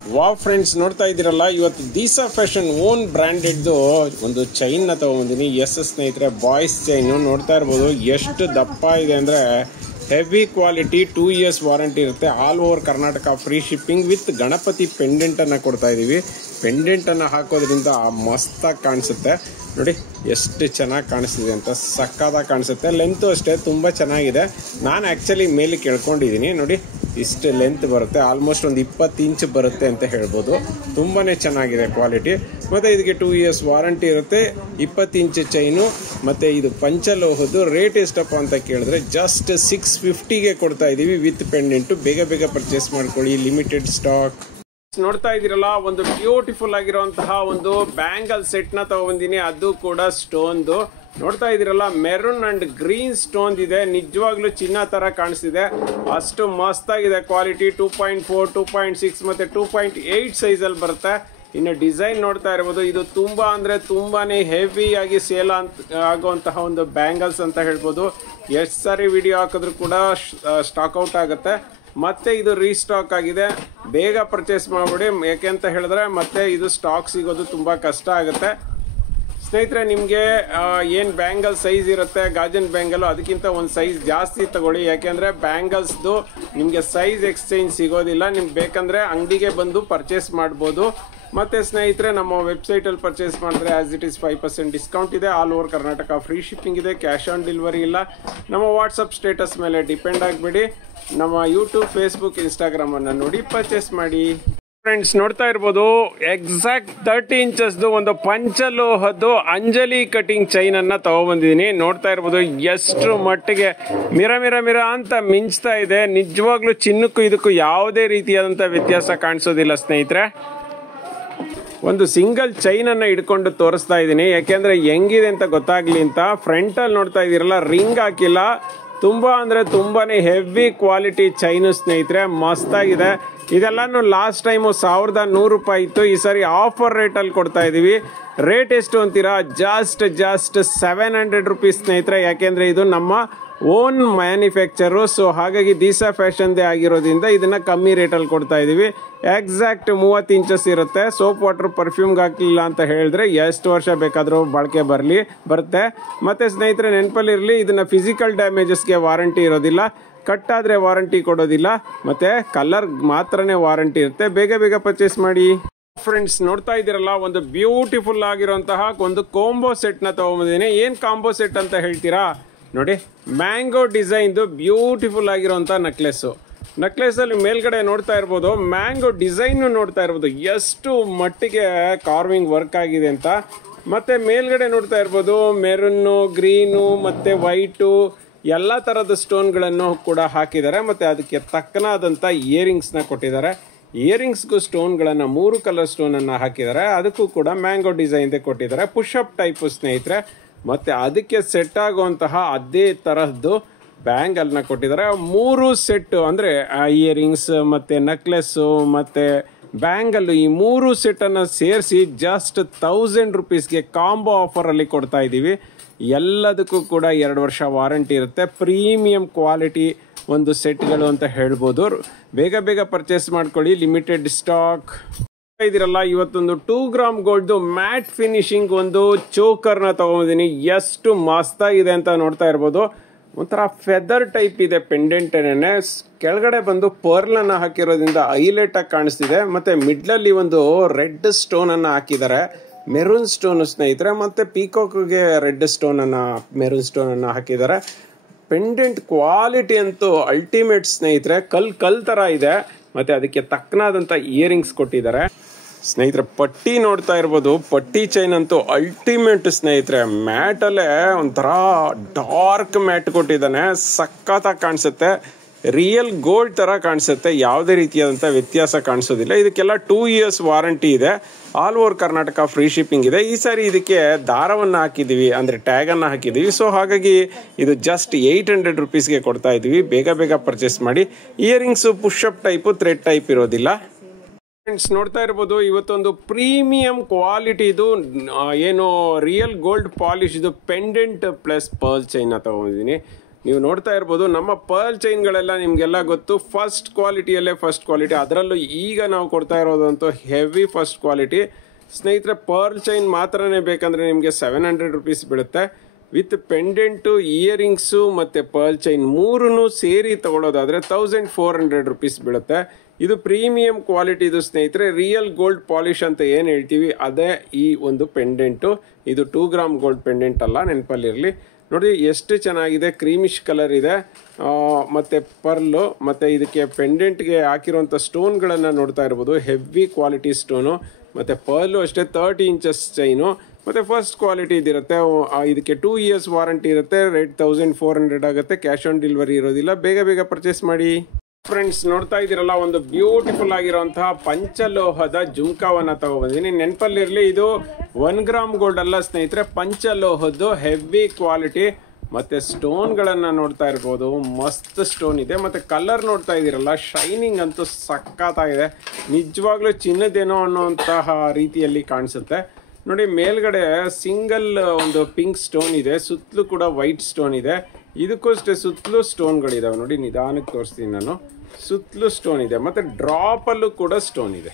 Wow friends, ನೋಡ್ತಾ ಇದ್ದೀರಲ್ಲ, ಇವತ್ತು ದೀಸಾ ಫ್ಯಾಷನ್ ಓನ್ ಬ್ರ್ಯಾಂಡೆಡ್ದು ಒಂದು ಚೈನ್ನ ತಗೊಂಡಿದ್ದೀನಿ. ಸ್ನೇಹಿತರೆ, ಬಾಯ್ಸ್ ಚೈನ್ ನೋಡ್ತಾ ಇರ್ಬೋದು. ಎಷ್ಟು ದಪ್ಪ ಇದೆ ಅಂದರೆ ಹೆವಿ ಕ್ವಾಲಿಟಿ, 2 years ವಾರಂಟಿ ಇರುತ್ತೆ. All over Karnataka free shipping with Ganapati ಪೆಂಡೆಂಟನ್ನು ಕೊಡ್ತಾ ಇದ್ದೀವಿ. ಪೆಂಡೆಂಟನ್ನು ಹಾಕೋದ್ರಿಂದ ಮಸ್ತಾಗಿ ಕಾಣಿಸುತ್ತೆ ನೋಡಿ, ಎಷ್ಟು ಚೆನ್ನಾಗಿ ಕಾಣಿಸ್ತಿದೆ ಅಂತ. ಸಕ್ಕದಾಗಿ ಕಾಣಿಸುತ್ತೆ. ಲೆಂತು ಅಷ್ಟೇ ತುಂಬ ಚೆನ್ನಾಗಿದೆ. ನಾನು ಆ್ಯಕ್ಚುಲಿ ಮೇಲೆ ಕೇಳ್ಕೊಂಡಿದ್ದೀನಿ ನೋಡಿ, ಇಷ್ಟು ಲೆಂತ್ ಬರುತ್ತೆ. ಆಲ್ಮೋಸ್ಟ್ ಒಂದು 20 ಇಂಚ್ ಬರುತ್ತೆ ಅಂತ ಹೇಳ್ಬೋದು. ತುಂಬಾ ಚೆನ್ನಾಗಿದೆ ಕ್ವಾಲಿಟಿ. ಮತ್ತು ಇದಕ್ಕೆ 2 years ವಾರಂಟಿ ಇರುತ್ತೆ. 20 ಇಂಚ್ ಚೈನು ಮತ್ತು ಇದು ಪಂಚಲೋಹದ್ದು. ರೇಟ್ ಎಷ್ಟಪ್ಪ ಅಂತ ಕೇಳಿದ್ರೆ ಜಸ್ಟ್ 650ಗೆ ಕೊಡ್ತಾ ಇದ್ದೀವಿ ವಿತ್ ಪೆಂಡೆಂಟು. ಬೇಗ ಬೇಗ ಪರ್ಚೇಸ್ ಮಾಡ್ಕೊಳ್ಳಿ, ಲಿಮಿಟೆಡ್ ಸ್ಟಾಕ್. ನೋಡ್ತಾ ಇದ್ದೀರಲ್ಲ, ಒಂದು ಬ್ಯೂಟಿಫುಲ್ ಆಗಿರುವಂತಹ ಒಂದು ಬ್ಯಾಂಗಲ್ ಸೆಟ್ ನ ತಗೊಂಡಿನಿ. ಅದು ಕೂಡ ಸ್ಟೋನ್ದು. ನೋಡ್ತಾ ಇದ್ದೀರಲ್ಲ, ಮೆರೂನ್ ಅಂಡ್ ಗ್ರೀನ್ ಸ್ಟೋನ್ ಇದೆ. ನಿಜವಾಗ್ಲೂ ಚಿನ್ನ ತರ ಕಾಣಿಸ್ತಿದೆ. ಅಷ್ಟು ಮಸ್ತ್ ಆಗಿದೆ ಕ್ವಾಲಿಟಿ. 2.4, 2.6 ಮತ್ತೆ 2.8 ಸೈಜ್ ಅಲ್ಲಿ ಬರುತ್ತೆ. ಇನ್ನು ಡಿಸೈನ್ ನೋಡ್ತಾ ಇರ್ಬೋದು. ಇದು ತುಂಬಾ ಅಂದ್ರೆ ತುಂಬಾನೇ ಹೆವಿ ಆಗಿ ಸೇಲ್ ಆಗುವಂತಹ ಒಂದು ಬ್ಯಾಂಗಲ್ಸ್ ಅಂತ ಹೇಳ್ಬೋದು. ಎಷ್ಟು ಸಾರಿ ವಿಡಿಯೋ ಹಾಕಿದ್ರು ಕೂಡ ಸ್ಟಾಕ್ ಔಟ್ ಆಗುತ್ತೆ. ಮತ್ತೆ ಇದು ರೀಸ್ಟಾಕ್ ಆಗಿದೆ. ಬೇಗ ಪರ್ಚೇಸ್ ಮಾಡ್ಬಿಡಿ, ಯಾಕೆಂತ ಹೇಳಿದ್ರೆ ಮತ್ತೆ ಇದು ಸ್ಟಾಕ್ ಸಿಗೋದು ತುಂಬಾ ಕಷ್ಟ ಆಗುತ್ತೆ. ಸ್ನೇಹಿತರೆ, ನಿಮಗೆ ಏನು ಬ್ಯಾಂಗಲ್ ಸೈಜ್ ಇರುತ್ತೆ ಗಾಜನ್ ಬ್ಯಾಂಗಲ್, ಅದಕ್ಕಿಂತ ಒಂದು ಸೈಜ್ ಜಾಸ್ತಿ ತಗೊಳ್ಳಿ. ಯಾಕೆಂದರೆ ಬ್ಯಾಂಗಲ್ಸ್ದು ನಿಮಗೆ ಸೈಜ್ ಎಕ್ಸ್ಚೇಂಜ್ ಸಿಗೋದಿಲ್ಲ. ನಿಮ್ಗೆ ಬೇಕಂದರೆ ಅಂಗಡಿಗೆ ಬಂದು ಪರ್ಚೇಸ್ ಮಾಡ್ಬೋದು. ಮತ್ತು ಸ್ನೇಹಿತರೆ, ನಮ್ಮ ವೆಬ್ಸೈಟಲ್ಲಿ ಪರ್ಚೇಸ್ ಮಾಡಿದ್ರೆ ಆ್ಯಸ್ ಇಟ್ ಈಸ್ 5% ಡಿಸ್ಕೌಂಟ್ ಇದೆ. All over Karnataka free shipping ಇದೆ. ಕ್ಯಾಶ್ ಆನ್ ಡೆಲಿವರಿ ಇಲ್ಲ. ನಮ್ಮ ವಾಟ್ಸಪ್ ಸ್ಟೇಟಸ್ ಮೇಲೆ ಡಿಪೆಂಡ್ ಆಗಬೇಡಿ. ನಮ್ಮ ಯೂಟ್ಯೂಬ್, ಫೇಸ್ಬುಕ್, ಇನ್ಸ್ಟಾಗ್ರಾಮನ್ನು ನೋಡಿ ಪರ್ಚೇಸ್ ಮಾಡಿ. ಫ್ರೆಂಡ್ಸ್, ನೋಡ್ತಾ ಇರ್ಬೋದು, ಎಕ್ಸಾಕ್ಟ್ 30 ಇಂಚಸ್ದು ಒಂದು ಪಂಚಲೋಹದ್ದು ಅಂಜಲಿ ಕಟಿಂಗ್ ಚೈನ್ ಅನ್ನ ತಗೊಬಂದಿದ್ದೀನಿ. ನೋಡ್ತಾ ಇರ್ಬೋದು ಎಷ್ಟು ಮಟ್ಟಿಗೆ ಮಿರ ಮಿರ ಮಿರ ಅಂತ ಮಿಂಚ್ತಾ ಇದೆ. ನಿಜವಾಗ್ಲೂ ಚಿನ್ನಕ್ಕೂ ಇದಕ್ಕೂ ಯಾವುದೇ ರೀತಿಯಾದಂಥ ವ್ಯತ್ಯಾಸ ಕಾಣಿಸೋದಿಲ್ಲ ಸ್ನೇಹಿತರೆ. ಒಂದು ಸಿಂಗಲ್ ಚೈನ್ ಅನ್ನ ಇಟ್ಕೊಂಡು ತೋರಿಸ್ತಾ ಇದ್ದೀನಿ, ಯಾಕೆಂದ್ರೆ ಹೆಂಗಿದೆ ಅಂತ ಗೊತ್ತಾಗ್ಲಿ ಅಂತ. ಫ್ರಂಟ್ ಅಲ್ಲಿ ನೋಡ್ತಾ ಇದೀರಲ್ಲ, ರಿಂಗ್ ಹಾಕಿಲ್ಲ. ತುಂಬಾ ಅಂದ್ರೆ ತುಂಬಾನೇ ಹೆವಿ ಕ್ವಾಲಿಟಿ ಚೈನು ಸ್ನೇಹಿತರೆ. ಮಸ್ತಾಗಿದೆ. ಇದೆಲ್ಲಾನು ಲಾಸ್ಟ್ ಟೈಮು 1100 ರೂಪಾಯಿ ಇತ್ತು. ಈ ಸಾರಿ ಆಫರ್ ರೇಟಲ್ಲಿ ಕೊಡ್ತಾ ಇದೀವಿ. ರೇಟ್ ಎಷ್ಟು ಅಂತೀರಾ? ಜಸ್ಟ್ 700 ರುಪೀಸ್ ಸ್ನೇಹಿತರೆ. ಯಾಕೆಂದ್ರೆ ಇದು ನಮ್ಮ ಓನ್ ಮ್ಯಾನುಫ್ಯಾಕ್ಚರು. ಸೊ ಹಾಗಾಗಿ ದೀಸಾ ಫ್ಯಾಷನ್ದೇ ಆಗಿರೋದ್ರಿಂದ ಇದನ್ನ ಕಮ್ಮಿ ರೇಟಲ್ಲಿ ಕೊಡ್ತಾ ಇದೀವಿ. ಎಕ್ಸಾಕ್ಟ್ 30 ಇಂಚಸ್ ಇರುತ್ತೆ. ಸೋಪ್ ವಾಟರ್ ಪರ್ಫ್ಯೂಮ್ಗೆ ಹಾಕಲಿಲ್ಲ ಅಂತ ಹೇಳಿದ್ರೆ ಎಷ್ಟು ವರ್ಷ ಬೇಕಾದರೂ ಬಾಳಿಕೆ ಬರುತ್ತೆ. ಮತ್ತೆ ಸ್ನೇಹಿತರೆ, ನೆನಪಲ್ಲಿರಲಿ, ಇದನ್ನ ಫಿಸಿಕಲ್ ಡ್ಯಾಮೇಜಸ್ಗೆ ವಾರಂಟಿ ಇರೋದಿಲ್ಲ. ಕಟ್ ಆದರೆ ವಾರಂಟಿ ಕೊಡೋದಿಲ್ಲ. ಮತ್ತೆ ಕಲರ್ ಮಾತ್ರನೇ ವಾರಂಟಿ ಇರುತ್ತೆ. ಬೇಗ ಬೇಗ ಪರ್ಚೇಸ್ ಮಾಡಿ. ಫ್ರೆಂಡ್ಸ್, ನೋಡ್ತಾ ಇದ್ದೀರಲ್ಲ, ಒಂದು ಬ್ಯೂಟಿಫುಲ್ ಆಗಿರುವಂತಹ ಒಂದು ಕಾಂಬೋ ಸೆಟ್ ನ ತಗೊಂಡಿದ್ದೀನಿ. ಏನ್ ಕಾಂಬೋ ಸೆಟ್ ಅಂತ ಹೇಳ್ತೀರಾ? ನೋಡಿ, ಮ್ಯಾಂಗೋ ಡಿಸೈನ್ದು ಬ್ಯೂಟಿಫುಲ್ ಆಗಿರುವಂಥ ನೆಕ್ಲೆಸ್ ಅಲ್ಲಿ ಮೇಲ್ಗಡೆ ನೋಡ್ತಾ ಇರ್ಬೋದು, ಮ್ಯಾಂಗೋ ಡಿಸೈನ್ ನೋಡ್ತಾ ಇರ್ಬೋದು ಎಷ್ಟು ಮಟ್ಟಿಗೆ ಕಾರ್ವಿಂಗ್ ವರ್ಕ್ ಆಗಿದೆ ಅಂತ. ಮತ್ತೆ ಮೇಲ್ಗಡೆ ನೋಡ್ತಾ ಇರ್ಬೋದು, ಮೆರೂನು, ಗ್ರೀನು ಮತ್ತೆ ವೈಟು ಎಲ್ಲ ಥರದ ಸ್ಟೋನ್ಗಳನ್ನು ಕೂಡ ಹಾಕಿದ್ದಾರೆ. ಮತ್ತು ಅದಕ್ಕೆ ತಕ್ಕನಾದಂಥ ಇಯರಿಂಗ್ಸ್ನ ಕೊಟ್ಟಿದ್ದಾರೆ. ಇಯರಿಂಗ್ಸ್ಗೂ ಸ್ಟೋನ್ಗಳನ್ನು 3 ಕಲರ್ ಸ್ಟೋನನ್ನು ಹಾಕಿದ್ದಾರೆ. ಅದಕ್ಕೂ ಕೂಡ ಮ್ಯಾಂಗೋ ಡಿಸೈನ್ದೇ ಕೊಟ್ಟಿದ್ದಾರೆ. ಪುಷಪ್ ಟೈಪು ಸ್ನೇಹಿತರೆ. ಮತ್ತು ಅದಕ್ಕೆ ಸೆಟ್ ಆಗುವಂತಹ ಅದೇ ತರಹದ್ದು ಬ್ಯಾಂಗಲ್ನ ಕೊಟ್ಟಿದ್ದಾರೆ. 3 ಸೆಟ್ಟು ಅಂದರೆ ಇಯರಿಂಗ್ಸ್ ಮತ್ತು ನೆಕ್ಲೆಸ್ಸು ಮತ್ತು ಬ್ಯಾಂಗಲ್ಲು, ಈ 3 ಸೆಟ್ಟನ್ನು ಸೇರಿಸಿ ಜಸ್ಟ್ 1000 ರುಪೀಸ್ಗೆ ಕಾಂಬೋ ಆಫರಲ್ಲಿ ಕೊಡ್ತಾ ಇದ್ದೀವಿ. ಎಲ್ಲದಕ್ಕೂ ಕೂಡ 2 ವರ್ಷ ವಾರಂಟಿ ಇರುತ್ತೆ. ಪ್ರೀಮಿಯಂ ಕ್ವಾಲಿಟಿ ಒಂದು ಸೆಟ್ಗಳು ಅಂತ ಹೇಳ್ಬೋದು. ಬೇಗ ಬೇಗ ಪರ್ಚೇಸ್ ಮಾಡ್ಕೊಳ್ಳಿ, ಲಿಮಿಟೆಡ್ ಸ್ಟಾಕ್. ಇದಿರಲ್ಲ, ಇವತ್ತೊಂದು 2 ಗ್ರಾಮ್ ಗೋಲ್ಡ್ದು ಮ್ಯಾಟ್ ಫಿನಿಶಿಂಗ್ ಒಂದು ಚೋಕರ್ನ ತಗೊಂಡಿದ್ದೀನಿ. ಎಷ್ಟು ಮಸ್ತಾಗಿದೆ ಅಂತ ನೋಡ್ತಾ ಇರ್ಬೋದು. ಒಂಥರ ಫೆದರ್ ಟೈಪ್ ಇದೆ ಪೆಂಡೆಂಟೇನೆ. ಕೆಳಗಡೆ ಬಂದು ಪರ್ಲನ್ನು ಹಾಕಿರೋದ್ರಿಂದ ಹೈಲೈಟ್ ಆಗಿ ಕಾಣಿಸ್ತಿದೆ. ಮತ್ತೆ ಮಿಡ್ಲಲ್ಲಿ ಒಂದು ರೆಡ್ ಸ್ಟೋನ್ ಅನ್ನು ಹಾಕಿದ್ದಾರೆ, ಮೆರೂನ್ ಸ್ಟೋನ್ ಸ್ನೇಹಿತರೆ. ಮತ್ತೆ ಪೀಕಾಕ್ಗೆ ರೆಡ್ ಸ್ಟೋನ್ ಅನ್ನ, ಮೆರೂನ್ ಸ್ಟೋನ್ ಅನ್ನ ಹಾಕಿದ್ದಾರೆ. ಪೆಂಡೆಂಟ್ ಕ್ವಾಲಿಟಿ ಅಂತೂ ಅಲ್ಟಿಮೇಟ್ ಸ್ನೇಹಿತರೆ. ಕಲ್ ತರ ಇದೆ. ಮತ್ತೆ ಅದಕ್ಕೆ ತಕ್ಕನಾದಂಥ ಇಯರಿಂಗ್ಸ್ ಕೊಟ್ಟಿದ್ದಾರೆ ಸ್ನೇಹಿತರೆ. ಪಟ್ಟಿ ನೋಡ್ತಾ ಇರ್ಬೋದು, ಪಟ್ಟಿ ಚೈನ್ ಅಂತೂ ಅಲ್ಟಿಮೇಟ್ ಸ್ನೇಹಿತರೆ. ಮ್ಯಾಟಲ್ಲೇ ಒಂಥರ ಡಾರ್ಕ್ ಮ್ಯಾಟ್ ಕೊಟ್ಟಿದ್ದಾನೆ. ಸಖತ್ತಾಗಿ ಕಾಣಿಸುತ್ತೆ. ರಿಯಲ್ ಗೋಲ್ಡ್ ತರ ಕಾಣಿಸುತ್ತೆ. ಯಾವುದೇ ರೀತಿಯಾದಂಥ ವ್ಯತ್ಯಾಸ ಕಾಣಿಸೋದಿಲ್ಲ. ಇದಕ್ಕೆಲ್ಲ 2 years ವಾರಂಟಿ ಇದೆ. All over Karnataka free shipping ಇದೆ. ಈ ಸಾರಿ ಇದಕ್ಕೆ ದಾರವನ್ನು ಹಾಕಿದ್ದೀವಿ, ಅಂದರೆ ಟ್ಯಾಗನ್ನು ಹಾಕಿದ್ದೀವಿ. ಸೊ ಹಾಗಾಗಿ ಇದು ಜಸ್ಟ್ 800 ರುಪೀಸ್ಗೆ ಕೊಡ್ತಾ ಇದ್ದೀವಿ. ಬೇಗ ಬೇಗ ಪರ್ಚೇಸ್ ಮಾಡಿ. Earrings push-up type, thread type ಇರೋದಿಲ್ಲ. ಫ್ರೆಂಡ್ಸ್, ನೋಡ್ತಾ ಇರ್ಬೋದು, ಇವತ್ತೊಂದು ಪ್ರೀಮಿಯಂ ಕ್ವಾಲಿಟಿದು ಏನು ರಿಯಲ್ ಗೋಲ್ಡ್ ಪಾಲಿಶ್ ಇದು ಪೆಂಡೆಂಟ್ ಪ್ಲಸ್ ಪರ್ಲ್ ಚೈನ್ ತಗೊಂಡಿದ್ದೀನಿ. ನೀವು ನೋಡ್ತಾ ಇರ್ಬೋದು ನಮ್ಮ ಪರ್ಲ್ ಚೈನ್ಗಳೆಲ್ಲ ನಿಮಗೆಲ್ಲ ಗೊತ್ತು ಫಸ್ಟ್ ಕ್ವಾಲಿಟಿಯಲ್ಲೇ ಫಸ್ಟ್ ಕ್ವಾಲಿಟಿ. ಅದರಲ್ಲೂ ಈಗ ನಾವು ಕೊಡ್ತಾ ಇರೋದಂತೂ ಹೆವಿ ಫಸ್ಟ್ ಕ್ವಾಲಿಟಿ ಸ್ನೇಹಿತರೆ. ಪರ್ಲ್ ಚೈನ್ ಮಾತ್ರನೇ ಬೇಕಂದರೆ ನಿಮಗೆ 700 ರುಪೀಸ್ ಬೀಳುತ್ತೆ. ವಿತ್ ಪೆಂಡೆಂಟು, ಇಯರಿಂಗ್ಸು ಮತ್ತು ಪರ್ಲ್ ಚೈನ್ ಮೂರೂ ಸೇರಿ ತೊಗೊಳೋದಾದರೆ 1400 ರುಪೀಸ್ ಬೀಳುತ್ತೆ. ಇದು ಪ್ರೀಮಿಯಂ ಕ್ವಾಲಿಟಿದು ಸ್ನೇಹಿತರೆ. ರಿಯಲ್ ಗೋಲ್ಡ್ ಪಾಲಿಷ್ ಅಂತ ಏನು ಹೇಳ್ತೀವಿ ಅದೇ ಈ ಒಂದು ಪೆಂಡೆಂಟು. ಇದು 2 ಗ್ರಾಮ್ ಗೋಲ್ಡ್ ಪೆಂಡೆಂಟ್ ಅಲ್ಲ, ನೆನಪಲ್ಲಿರಲಿ. ನೋಡಿ ಎಷ್ಟು ಚೆನ್ನಾಗಿದೆ, ಕ್ರೀಮಿಶ್ ಕಲರ್ ಇದೆ ಮತ್ತು ಪರ್ಲು ಮತ್ತು ಇದಕ್ಕೆ ಪೆಂಡೆಂಟ್ಗೆ ಹಾಕಿರುವಂಥ ಸ್ಟೋನ್ಗಳನ್ನು ನೋಡ್ತಾ ಇರ್ಬೋದು. ಹೆವಿ ಕ್ವಾಲಿಟಿ ಸ್ಟೋನು ಮತ್ತು ಪರ್ಲು ಅಷ್ಟೇ 30 ಇಂಚಸ್ ಚೈನು ಮತ್ತು ಫಸ್ಟ್ ಕ್ವಾಲಿಟಿ ಇದಿರುತ್ತೆ. ಇದಕ್ಕೆ 2 ಇಯರ್ಸ್ ವಾರಂಟಿ ಇರುತ್ತೆ. ರೇಟ್ 1400 ಆಗುತ್ತೆ. ಕ್ಯಾಶ್ ಆನ್ ಡೆಲಿವರಿ ಇರೋದಿಲ್ಲ. ಬೇಗ ಬೇಗ ಪರ್ಚೇಸ್ ಮಾಡಿ ಫ್ರೆಂಡ್ಸ್. ನೋಡ್ತಾ ಇದ್ದೀರಲ್ಲ, ಒಂದು ಬ್ಯೂಟಿಫುಲ್ ಆಗಿರುವಂತಹ ಪಂಚಲೋಹದ ಜುಮ್ಕಾವನ್ನು ತಗೊಬಂದಿದ್ದೀನಿ. ನೆನಪಲ್ಲಿರಲಿ, ಇದು 1 ಗ್ರಾಮ್ ಗೋಲ್ಡ್ ಅಲ್ಲ ಸ್ನೇಹಿತರೆ, ಪಂಚಲೋಹದ್ದು ಹೆವಿ ಕ್ವಾಲಿಟಿ. ಮತ್ತು ಸ್ಟೋನ್ಗಳನ್ನು ನೋಡ್ತಾ ಇರ್ಬೋದು, ಮಸ್ತ್ ಸ್ಟೋನ್ ಇದೆ. ಮತ್ತು ಕಲರ್ ನೋಡ್ತಾ ಇದ್ದೀರಲ್ಲ, ಶೈನಿಂಗ್ ಅಂತೂ ಸಖತ್ತಾಗಿದೆ. ನಿಜವಾಗ್ಲೂ ಚಿನ್ನದೇನೋ ಅನ್ನೋಂತಹ ರೀತಿಯಲ್ಲಿ ಕಾಣಿಸುತ್ತೆ. ನೋಡಿ, ಮೇಲ್ಗಡೆ ಸಿಂಗಲ್ ಒಂದು ಪಿಂಕ್ ಸ್ಟೋನ್ ಇದೆ, ಸುತ್ತಲೂ ಕೂಡ ವೈಟ್ ಸ್ಟೋನ್ ಇದೆ. ಇದಕ್ಕೂ ಅಷ್ಟೇ ಸುತ್ತಲೂ ಸ್ಟೋನ್ಗಳಿದಾವೆ. ನೋಡಿ, ನಿಧಾನಕ್ಕೆ ತೋರಿಸ್ತೀನಿ ನಾನು. ಸುತ್ತಲೂ ಸ್ಟೋನ್ ಇದೆ ಮತ್ತು ಡ್ರಾಪಲ್ಲೂ ಕೂಡ ಸ್ಟೋನ್ ಇದೆ.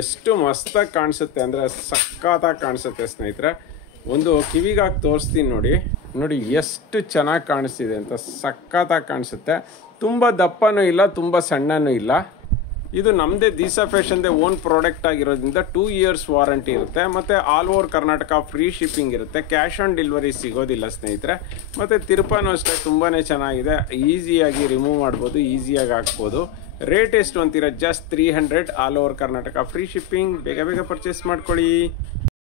ಎಷ್ಟು ಮಸ್ತಾಗಿ ಕಾಣಿಸುತ್ತೆ ಅಂದರೆ ಸಖತ್ತಾಗಿ ಕಾಣಿಸುತ್ತೆ ಸ್ನೇಹಿತರೆ. ಒಂದು ಕಿವಿಗೆ ಹಾಕಿ ತೋರಿಸ್ತೀನಿ ನೋಡಿ. ನೋಡಿ ಎಷ್ಟು ಚೆನ್ನಾಗಿ ಕಾಣಿಸ್ತಿದೆ ಅಂತ, ಸಖತ್ತಾಗಿ ಕಾಣಿಸುತ್ತೆ. ತುಂಬ ದಪ್ಪನೂ ಇಲ್ಲ, ತುಂಬ ಸಣ್ಣನೂ ಇಲ್ಲ. ಇದು ನಮ್ಮದೇ ದಿಶಾ ಫ್ಯಾಷನ್ದೇ ಓನ್ ಪ್ರಾಡಕ್ಟ್ ಆಗಿರೋದ್ರಿಂದ 2 ಇಯರ್ಸ್ ವಾರಂಟಿ ಇರುತ್ತೆ. ಮತ್ತು all over Karnataka free shipping ಇರುತ್ತೆ. ಕ್ಯಾಶ್ ಆನ್ ಡೆಲಿವರಿ ಸಿಗೋದಿಲ್ಲ ಸ್ನೇಹಿತರೆ. ಮತ್ತು ತಿರುಪನೂ ಅಷ್ಟೇ ತುಂಬಾ ಚೆನ್ನಾಗಿದೆ. ಈಸಿಯಾಗಿ ರಿಮೂವ್ ಮಾಡ್ಬೋದು, ಈಸಿಯಾಗಿ ಹಾಕ್ಬೋದು. ರೇಟ್ ಎಷ್ಟು ಅಂತೀರಾ? Just 300. All over Karnataka free shipping. ಬೇಗ ಬೇಗ ಪರ್ಚೇಸ್ ಮಾಡ್ಕೊಳ್ಳಿ.